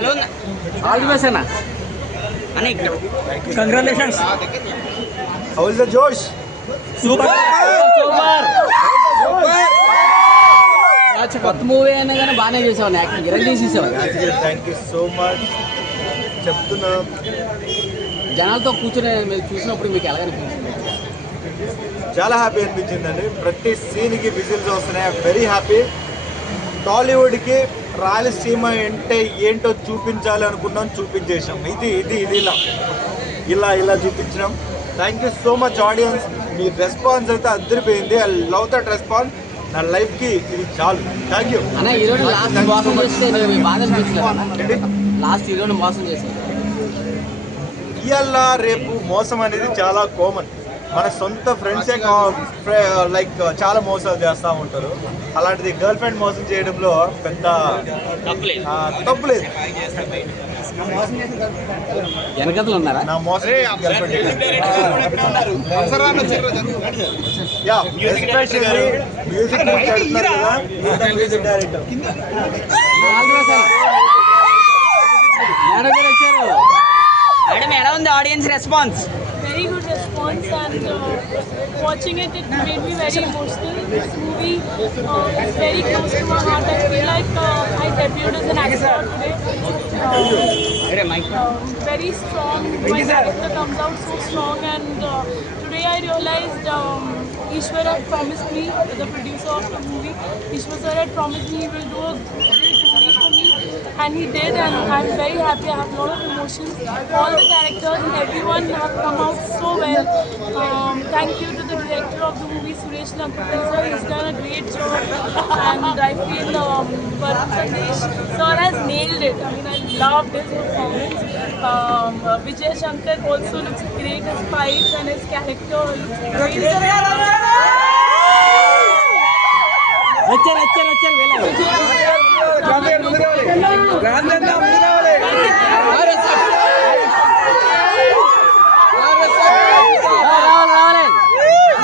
ఎలా ఉంది all the best అన్న అని కంగ్రాచులేషన్స్ హౌ ఇస్ ద జోష్ సూపర్ కొత్త మూవీ అయినా కానీ బాగానే చేసావు యాక్టింగ్ రెండు తీసేసావు థ్యాంక్ యూ సో మచ్ చెప్తున్నా. జనాలతో కూర్చుని మీరు చూసినప్పుడు మీకు ఎలా అనిపించింది? చాలా హ్యాపీ అనిపించిందండి. ప్రతి సీన్కి విజిల్స్ వస్తున్నాయి. వెరీ హ్యాపీ టాలీవుడ్కి రాయలసీమ అంటే ఏంటో చూపించాలి అనుకున్నాం చూపించేసాం ఇది ఇది ఇది ఇలా. ఇలా ఇలా చూపించినాం. Thank you so much audience me response అయితే అద్దరిపోయింది. ఐ లవ్ దట్ రెస్పాన్స్ నా లైఫ్కి ఇది చాలు. థ్యాంక్ యూ లాస్ట్ మోసం చేశాను ఇవాళ రేపు మోసం అనేది చాలా కామన్ మన సొంత ఫ్రెండ్సే లైక్ చాలా మోసాలు చేస్తూ ఉంటారు. అలాంటిది గర్ల్ ఫ్రెండ్ మోసం చేయడంలో పెద్ద ఆ, తప్పు లేదు వెనకతలు ఉన్నారా? నా మోసం girlfriend yeah especially music music director all the best అన్న. మేడం గారు వచ్చారు. మేడం ఎలా ఉంది audience response very good response and uh, watching it it made me very emotional. This movie uh, is very close to my heart. I feel like uh, i debuted as an actor today. Uh, very strong. My character comes out so strong and uh, today i realized um, Ishwar had promised me, the producer of the movie, Ishwar sir had promised me he will do a for me and he did and I'm very happy. I have a lot of emotions. All the characters and everyone have come out so well. Um, thank you to the director of the movie, Suresh Nakutel sir. He's done a great job and I feel um, Varun Satish sir has nailed it. I mean, I love his performance. Um, Vijay Shankar also looks great. His fights and his character looks great. Let's अच्छा వచ్చారు వచ్చారు వెళ్ళారు రావాలి, రావాలి.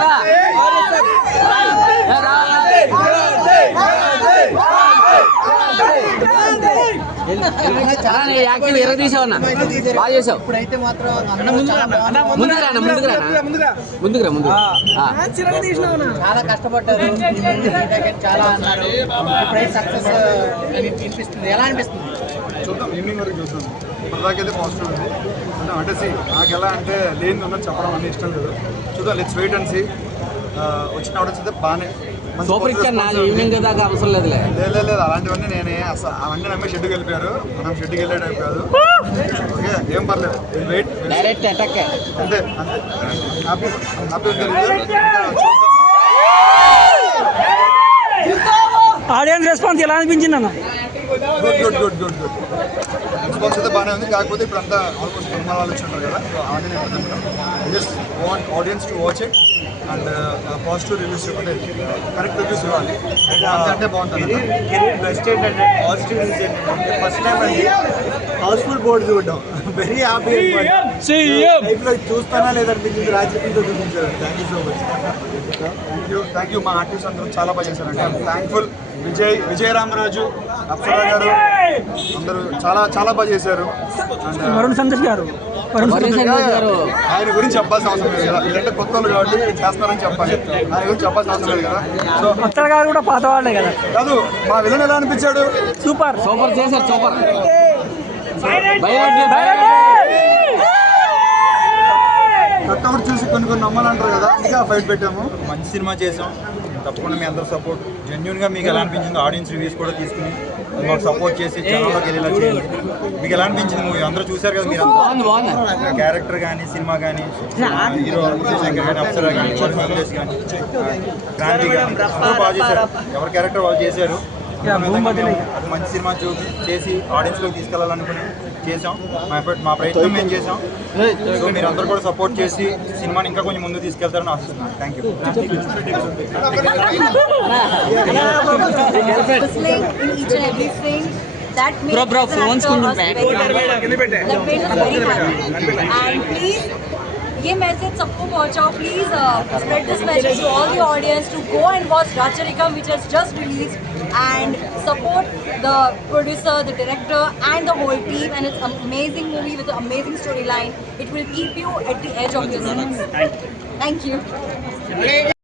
రా. రావాలి. Active ఎర్ర తీసావన్నా బాగా చేసావు. ఇప్పుడైతే మాత్రం ముందుకు రా ముందుకు రా ముందుకు రా ముందుకు ఆ. చాలా కష్టపడ్డారు. చాలా అన్నారు. ఇప్పుడైతే సక్సెస్ అనిపిస్తుంది. ఎలా అనిపిస్తుంది? చూద్దాం. ఈవినింగ్ వరకు చూద్దాం. ఇప్పటిదాకైతే పాజిటివ్ ఉంది. అంటే అంటే సి నాకు ఎలా అంటే లేని ఉన్నది చెప్పడం అన్ని ఇష్టం లేదు. చూద్దాం. లెట్స్ వెయిట్ అండ్ సి వచ్చిన ఆర్డర్స్ అయితే బాగానే సూపర్ response ఉంది. ఈవినింగ్ దాకా అవసరం లేదులే. లేదు లేదు లేదు అలాంటివన్నీ నేనే అసలు అవన్నీ నమ్మి షెడ్కి వెళ్ళిపోయారు. మనం షెడ్కి వెళ్ళే కాదు. ఓకే ఏం పర్లేదు. వెయిట్ డైరెక్ట్ అటాక్ అంతే హ్యాపీ హ్యాపీ ఆడియన్స్ రెస్పాన్స్ ఎలా అనిపించింది అన్న? Good good good good good response అయితే బాగానే ఉంది. కాకపోతే ఇప్పుడు అంతా ఆల్మోస్ట్ సినిమా వాళ్ళు వచ్చి ఉంటారు కదా audience just want audience to watch it and positive reviews చెప్పండి కరెక్ట్ రివ్యూస్ ఇవ్వాలి. అంటే బాగుంటుంది కెరీర్ బెస్ట్ ఏంటంటే పాజిటివ్ న్యూస్ ఏంటంటే ఫస్ట్ టైం అండి హౌస్ఫుల్ బోర్డు చూడడం. వెరీ హ్యాపీ లైఫ్లో చూస్తానా లేదనిపించింది రాజకీయంతో చూపించారు. Thank you so much thank you thank you మా ఆర్టిస్ట్ అందరూ చాలా బాగా చేశారండి. థ్యాంక్ఫుల్ విజయ్ విజయ్ రామరాజు అప్సరా గారు అందరూ చాలా చాలా బాగా చేశారు. అండ్ వరుణ్ సంతోష్ గారు. ఆయన గురించి చెప్పాల్సిన అవసరం లేదు కదా. వీళ్ళంటే కొత్త వాళ్ళు కాబట్టి చేస్తున్నారని చెప్పాలి. ఆయన గురించి చెప్పాల్సిన అవసరం లేదు కదా. సో అత్తర్ గారు కూడా పాత వాళ్ళే కదా. కాదు మా విలన్ ఎలా అనిపించాడు? సూపర్. సూపర్ చేశారు సూపర్. చూసి కొన్ని కొన్ని నమ్మాలంటారు కదా. ఇంకా ఫైట్ పెట్టాము. మంచి సినిమా చేసాం. తప్పకుండా మీ అందరూ సపోర్ట్ జెన్యున్గా మీకు ఎలా అనిపించింది ఆడియన్స్ రివ్యూస్ కూడా తీసుకుని మాకు సపోర్ట్ చేసి ఛానల్లోకి వెళ్ళేలా చేయండి. మీకు ఎలా అనిపించింది మూవీ అందరూ చూశారు కదా మీరు క్యారెక్టర్ కానీ సినిమా కానీ హీరో విజయశంకర్ కానీ అప్సరా కానీ క్రాంతి కానీ అందరూ బాగా చేశారు. ఎవరి క్యారెక్టర్ వాళ్ళు చేశారు? అది మంచి సినిమా చూసి చేసి ఆడియన్స్లోకి తీసుకెళ్లాలనుకుని చేసాం మా ఎఫర్ట్ మా ప్రయత్నం మేము చేసాం సో మీరు అందరూ కూడా సపోర్ట్ చేసి సినిమాని ఇంకా కొంచెం ముందు తీసుకెళ్తారని ఆశిస్తున్నాను thank you whistling in each and everything. That made Bro, bro, us phones actor को us back. very happy. That made us very happy. And please, ये मैसेज सबको पहुंचाओ please spread this message to all the audience to go and watch Racharikam which has just released and support the producer, the director, and the whole team. And it's an amazing movie with an amazing storyline. It will keep you at the edge of your seats. Thank you.